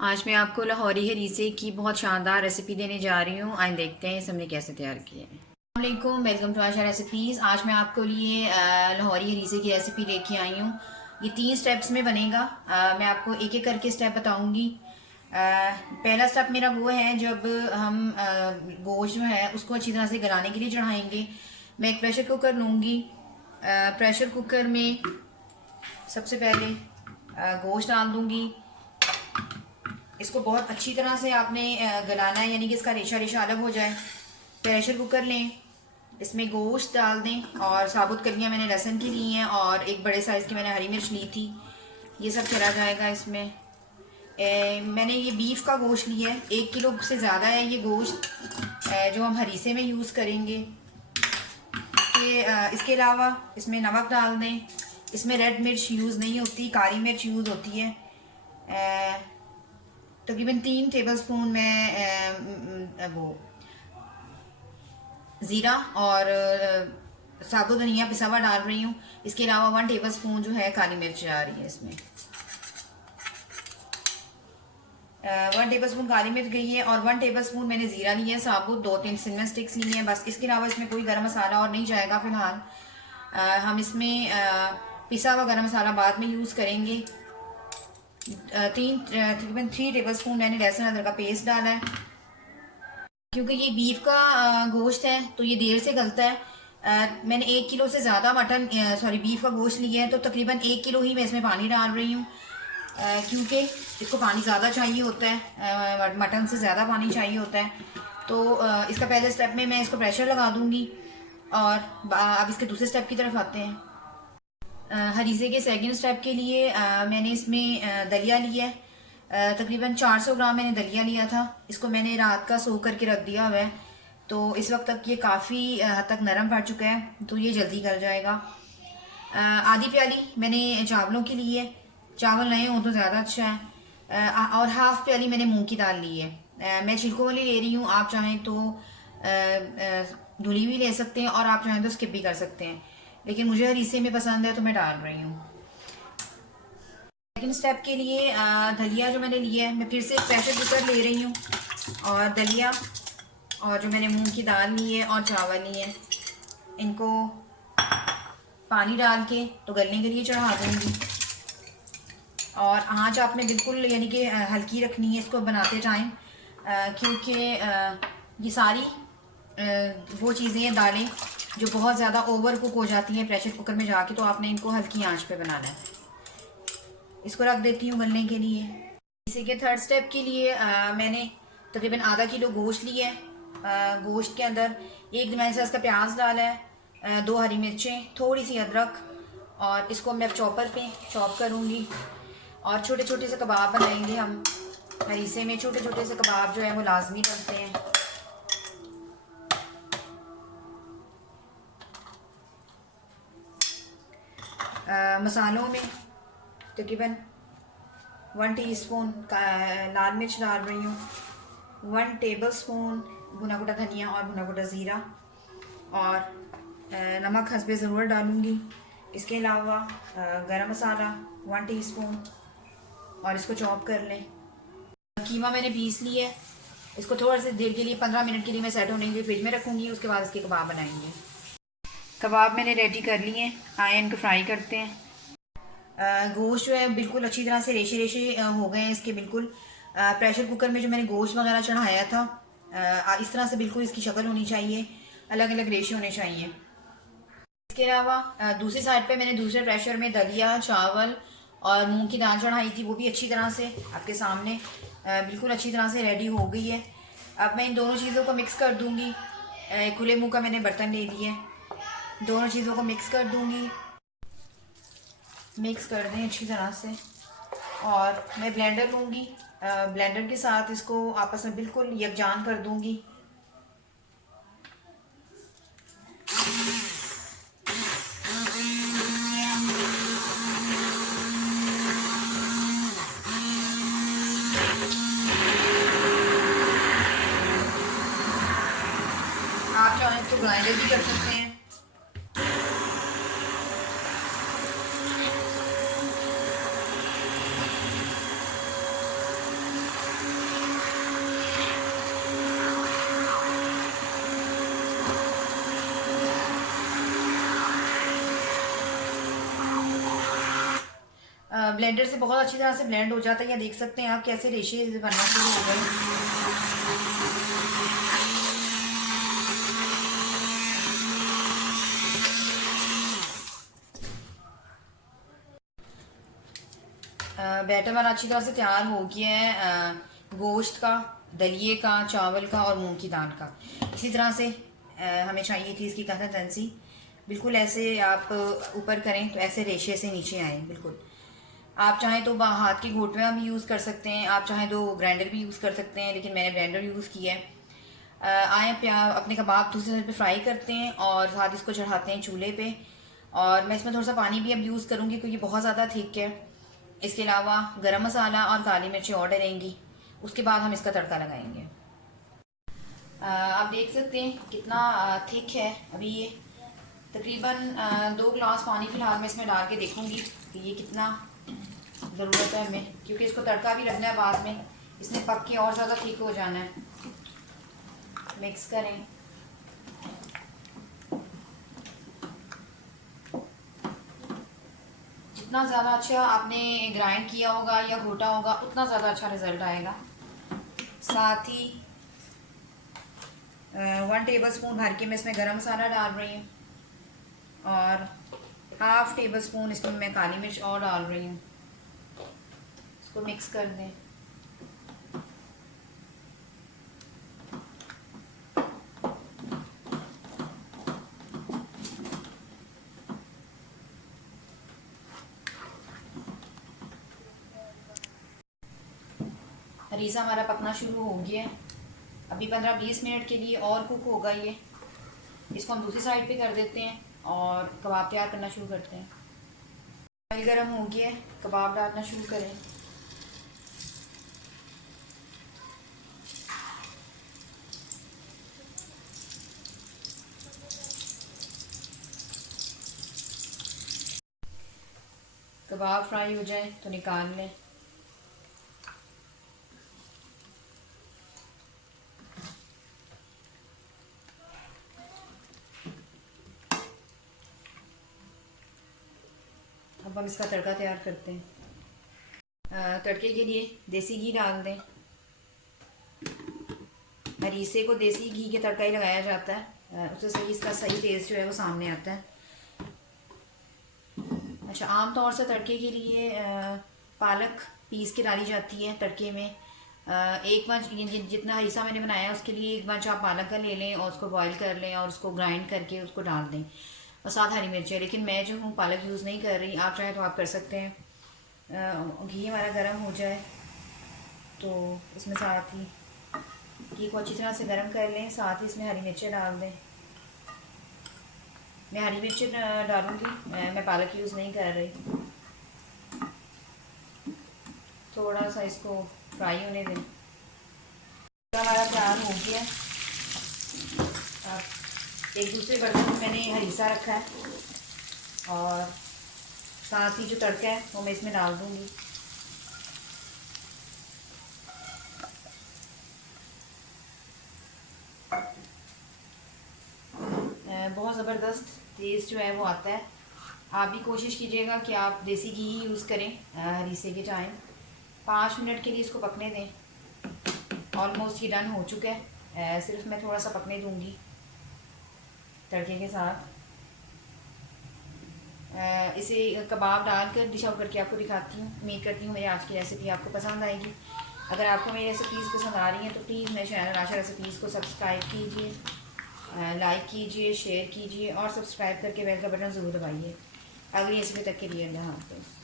आज मैं आपको लाहौरी हरीसे की बहुत शानदार रेसिपी देने जा रही हूँ। आइए देखते हैं इसे हमने कैसे तैयार किया है। अस्सलाम वेलकम टू आशा रेसिपीज़। आज मैं आपके लिए लाहौरी हरीसे की रेसिपी लेके आई हूँ। ये 3 स्टेप्स में बनेगा। मैं आपको एक एक करके स्टेप बताऊँगी। पहला स्टेप मेरा वो है, जब हम गोश्त जो है उसको अच्छी तरह से गलाने के लिए चढ़ाएंगे। मैं एक प्रेशर कुकर लूँगी। प्रेशर कुकर में सबसे पहले गोश्त डाल दूँगी। इसको बहुत अच्छी तरह से आपने गलाना है, यानी कि इसका रेशा रेशा अलग हो जाए। प्रेशर कुकर लें, इसमें गोश्त डाल दें और साबुत कलियाँ मैंने लहसुन की ली हैं और एक बड़े साइज़ की मैंने हरी मिर्च ली थी। ये सब चला जाएगा इसमें। मैंने ये बीफ का गोश्त लिया है, 1 किलो से ज़्यादा है ये गोश्त जो हम हरीसे में यूज़ करेंगे। इसके अलावा इसमें नमक डाल दें। इसमें रेड मिर्च यूज़ नहीं होती, काली मिर्च यूज़ होती है। तकरीबन 3 टेबलस्पून मैं वो ज़ीरा और साबुत धनिया पिसा हुआ डाल रही हूँ। इसके अलावा 1 टेबलस्पून जो है काली मिर्च जा रही है इसमें। 1 टेबलस्पून काली मिर्च गई है और 1 टेबलस्पून मैंने ज़ीरा लिया है साबुत, 2-3 सिनेमन स्टिक्स ली हैं बस। इसके अलावा इसमें कोई गरम मसाला और नहीं जाएगा फ़िलहाल। हम इसमें पिसा हुआ गरम मसाला बाद में यूज़ करेंगे। तकरीबन 3 टेबलस्पून मैंने लहसुन अदरक का पेस्ट डाला है। क्योंकि ये बीफ का गोश्त है तो ये देर से गलता है। मैंने 1 किलो से ज़्यादा बीफ का गोश्त लिया है, तो तकरीबन 1 किलो ही मैं इसमें पानी डाल रही हूँ। क्योंकि इसको पानी ज़्यादा चाहिए होता है, मटन से ज़्यादा पानी चाहिए होता है। तो इसका पहले स्टेप में मैं इसको प्रेशर लगा दूँगी और अब इसके दूसरे स्टेप की तरफ आते हैं। हरीसे के सेकंड स्टेप के लिए मैंने इसमें दलिया लिया है। तकरीबन 400 ग्राम मैंने दलिया लिया था। इसको मैंने रात का सोख करके रख दिया हुआ है, तो इस वक्त तक ये काफ़ी हद तक नरम पड़ चुका है, तो ये जल्दी गल जाएगा। आधी प्याली मैंने चावलों की ली है, चावल नए हों तो ज़्यादा अच्छा है। और हाफ़ प्याली मैंने मूंग की दाल ली है। मैं छिलकों वाली ले रही हूँ, आप चाहें तो धुली भी ले सकते हैं और आप चाहें तो स्किप भी कर सकते हैं, लेकिन मुझे हरीसे में पसंद है तो मैं डाल रही हूँ। सेकंड स्टेप के लिए दलिया जो मैंने लिया है, मैं फिर से प्रेशर कुकर ले रही हूँ और दलिया और जो मैंने मूंग की दाल ली है और चावल लिए हैं, इनको पानी डाल के तो गलने के लिए चढ़ा दूँगी। और आँच आपने बिल्कुल यानी कि हल्की रखनी है इसको बनाते टाइम, क्योंकि ये सारी वो चीज़ें हैं, दालें जो बहुत ज़्यादा ओवर कुक हो जाती हैं प्रेशर कुकर में जाके, तो आपने इनको हल्की आंच पे बनाना है। इसको रख देती हूँ गलने के लिए। इसी के थर्ड स्टेप के लिए मैंने तकरीबन आधा किलो गोश्त लिया है। गोश्त के अंदर एक मैंने साइज़ का प्याज डाला है, 2 हरी मिर्चें, थोड़ी सी अदरक, और इसको मैं चॉपर पे चॉप करूँगी। और छोटे छोटे से कबाब बनाएंगे हम हरीसे में। छोटे छोटे से कबाब जो है वो लाजमी बनते हैं। मसालों में तकरीबन 1 टीस्पून लाल मिर्च डाल रही हूँ, 1 टेबलस्पून भुना कुटा धनिया और भुना कुटा ज़ीरा, और नमक हस्बे ज़रूर डालूँगी। इसके अलावा गरम मसाला 1 टीस्पून, और इसको चॉप कर लें। कीमा मैंने पीस ली है, इसको थोड़ी सी देर के लिए 15 मिनट के लिए मैं सेट होने के लिए फ्रिज में रखूँगी। उसके बाद इसके कबाब बनाएंगे। कबाब मैंने रेडी कर लिए हैं, आए इनको फ्राई करते हैं। गोश्त जो है बिल्कुल अच्छी तरह से रेशे रेशे हो गए हैं इसके बिल्कुल। प्रेशर कुकर में जो मैंने गोश्त वगैरह चढ़ाया था, इस तरह से बिल्कुल इसकी शक्ल होनी चाहिए, अलग अलग रेशे होने चाहिए। इसके अलावा दूसरी साइड पे मैंने दूसरे प्रेशर में दलिया, चावल और मूंग की दाल चढ़ाई थी, वो भी अच्छी तरह से आपके सामने बिल्कुल अच्छी तरह से रेडी हो गई है। अब मैं इन दोनों चीज़ों को मिक्स कर दूँगी। खुले मुँह का मैंने बर्तन ले लिया है, दोनों चीज़ों को मिक्स कर दूँगी। मिक्स कर दें अच्छी तरह से, और मैं ब्लेंडर लूँगी। ब्लेंडर के साथ इसको आपस में बिल्कुल यकजान कर दूँगी। आप चाहें तो ग्राइंडर भी कर सकते हैं। ब्लेंडर से बहुत अच्छी तरह से ब्लेंड हो जाता है। या देख सकते हैं आप कैसे रेशे बनना शुरू हो गए। बैटर हमारा अच्छी तरह से तैयार हो गया है, गोश्त का, दलिए का, चावल का और मूंग की दाल का। इसी तरह से हमें चाहिए कि इसकी कंसिस्टेंसी बिल्कुल ऐसे आप ऊपर करें तो ऐसे रेशे से नीचे आए बिल्कुल। आप चाहें तो हाथ के घोटवे में भी यूज़ कर सकते हैं, आप चाहें तो ग्राइंडर भी यूज़ कर सकते हैं, लेकिन मैंने ब्लेंडर यूज़ किया है। आए अपने कबाब दूसरी साइड पे फ्राई करते हैं और साथ इसको चढ़ाते हैं चूल्हे पे। और मैं इसमें थोड़ा सा पानी भी अब यूज़ करूँगी क्योंकि बहुत ज़्यादा थिक है। इसके अलावा गरम मसाला और काली मिर्ची और डलेंगी। उसके बाद हम इसका तड़का लगाएंगे। आप देख सकते हैं कितना थिक है अभी ये। तकरीबन 2 गिलास पानी फ़िलहाल मैं इसमें डाल के देखूँगी कि ये कितना ज़रूरत है हमें, क्योंकि इसको तड़का भी रखना है बाद में। इसने पक के और ज़्यादा थिक हो जाना है। मिक्स करें। जितना ज़्यादा अच्छा आपने ग्राइंड किया होगा या घोटा होगा उतना ज़्यादा अच्छा रिज़ल्ट आएगा। साथ ही 1 टेबलस्पून भर के मैं इसमें गरम मसाला डाल रही हूँ और 1/2 टेबलस्पून इसमें मैं काली मिर्च और डाल रही हूँ। इसको मिक्स कर दें। हरीसा हमारा पकना शुरू हो गया है। अभी 15-20 मिनट के लिए और कुक होगा ये। इसको हम दूसरी साइड पे कर देते हैं और कबाब तैयार करना शुरू करते हैं। ऑयल गर्म हो गया है, कबाब डालना शुरू करें। कबाब फ्राई हो जाए तो निकाल लें। अब हम इसका तड़का तैयार करते हैं। तड़के के लिए देसी घी डाल दें। हरीसे को देसी घी के तड़का ही लगाया जाता है, उससे सही इसका सही टेस्ट जो है वो सामने आता है। अच्छा, आम तौर से तड़के के लिए पालक पीस के डाली जाती है तड़के में। एक मंच जितना हरीसा मैंने बनाया है उसके लिए 1 मंच आप पालक का ले लें और उसको बॉईल कर लें और उसको ग्राइंड करके उसको डाल दें और साथ हरी मिर्च है। लेकिन मैं जो हूँ पालक यूज़ नहीं कर रही, आप चाहें तो आप कर सकते हैं। घी हमारा गर्म हो जाए तो इसमें साथ ही घी को अच्छी तरह से गर्म कर लें, साथ ही इसमें हरी मिर्चें डाल दें। मैं हरी मिर्च डालूँगी, मैं पालक यूज़ नहीं कर रही। थोड़ा सा इसको फ्राई होने दें। हमारा तैयार हो गया। एक दूसरे बर्तन में मैंने हरीसा रखा है और साथ ही जो तड़का है वो मैं इसमें डाल दूँगी। बहुत ज़बरदस्त टेस्ट जो है वो आता है। आप भी कोशिश कीजिएगा कि आप देसी घी ही यूज़ करें हरीसे के टाइम। 5 मिनट के लिए इसको पकने दें। ऑलमोस्ट ये डन हो चुका है, सिर्फ मैं थोड़ा सा पकने दूंगी तड़के के साथ। इसे कबाब डालकर डिश आउट करके आपको दिखाती हूँ। उम्मीद करती हूँ मेरी आज की रेसिपी आपको पसंद आएगी। अगर आपको मेरी रेसिपीज़ पसंद आ रही हैं तो प्लीज़ मेरे चैनल आशा रेसिपीज़ को सब्सक्राइब कीजिए, लाइक कीजिए, शेयर कीजिए और सब्सक्राइब करके बेल का बटन ज़रूर दबाइए। अगली रेसिपी तक के लिए अल्लाह हाफ़िज़।